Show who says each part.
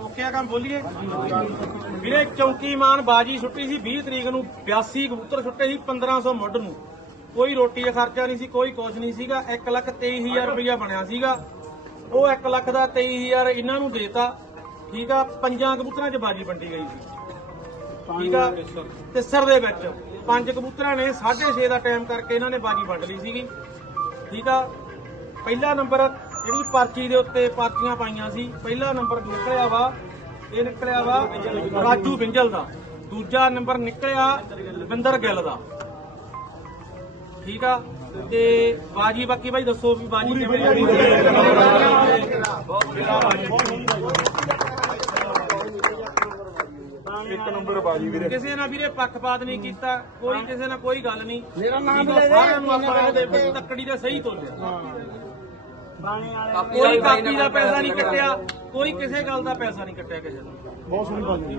Speaker 1: Okay ਆ ਕੰਮ ਬੋਲੀਏ। ਵੀਰੇ ਚੌਂਕੀਮਾਨ ਬਾਜੀ ਛੁੱਟੀ ਸੀ 20 ਤਰੀਕ ਨੂੰ 82 ਕਬੂਤਰ ਛੁੱਟੇ ਸੀ 1500 ਮੁੱਢ ਨੂੰ। ਕੋਈ ਰੋਟੀ ਦਾ ਖਰਚਾ ਨਹੀਂ ਸੀ, ਕੋਈ ਕੁਝ ਨਹੀਂ ਸੀਗਾ। 1 ਲੱਖ 23000 ਰੁਪਇਆ ਬਣਿਆ ਸੀਗਾ। ਉਹ 1 ਲੱਖ ਦਾ 23000 ਇਹਨਾਂ ਨੂੰ ਦੇਤਾ। ਠੀਕ ਆ, ਪੰਜਾਂ ਕਬੂਤਰਾਂ 'ਚ ਬਾਜੀ ਵੰਡੀ ਗਈ ਸੀ। ਠੀਕ ਆ, ਤਿਸਰ ਦੇ ਵਿੱਚ ਪੰਜ ਕਬੂਤਰਾਂ ਨੇ 6.5 ਦਾ ਟਾਈਮ ਕਰਕੇ ਇਹਨਾਂ ਨੇ ਬਾਜੀ ਵੰਡ ਲਈ ਸੀਗੀ। ਠੀਕ ਆ, ਪਹਿਲਾ ਨੰਬਰ ਜਿਹੜੀ ਪਰਚੀ ਦੇ ਉੱਤੇ ਪਰਚੀਆਂ ਪਾਈਆਂ ਸੀ ਪਹਿਲਾ ਨੰਬਰ ਨਿਕਲਿਆ ਵਾ ਇਹ ਨਿਕਲਿਆ ਵਾ ਰਾਜੂ ਬਿੰਜਲ ਦਾ। ਦੂਜਾ ਨੰਬਰ ਨਿਕਲਿਆ ਰਵਿੰਦਰ ਗਿੱਲ ਦਾ। ਠੀਕ ਆ? ਤੇ ਬਾਜੀ ਬਾਕੀ ਬਾਈ ਦੱਸੋ ਵੀ ਬਾਜੀ ਕਿਵੇਂ ਲੱਗੀ?
Speaker 2: ਇੱਕ ਨੰਬਰ ਬਾਜੀ ਵੀਰੇ।
Speaker 1: ਕਿਸੇ ਨਾਲ ਵੀਰੇ ਪੱਖਪਾਤ ਨਹੀਂ ਕੀਤਾ ਕੋਈ ਕਿਸੇ ਨਾਲ ਕੋਈ ਗੱਲ ਨਹੀਂ।
Speaker 3: ਮੇਰਾ ਨਾਮ ਲੈ ਦੇ।
Speaker 1: ਸਾਰਿਆਂ ਨੂੰ ਆਪਾਂ ਦੇ ਤੱਕੜੀ ਦਾ ਸਹੀ ਤੋਲਿਆ। ਕੋਈ ਕਾਪੀ ਦਾ ਪੈਸਾ ਨਹੀਂ ਕੱਟਿਆ ਕੋਈ ਕਿਸੇ ਗੱਲ ਦਾ ਪੈਸਾ ਨਹੀਂ ਕੱਟਿਆ ਕਿਸੇ ਦਾ
Speaker 2: ਬਹੁਤ ਸੋਹਣੀ ਬਾਜੀ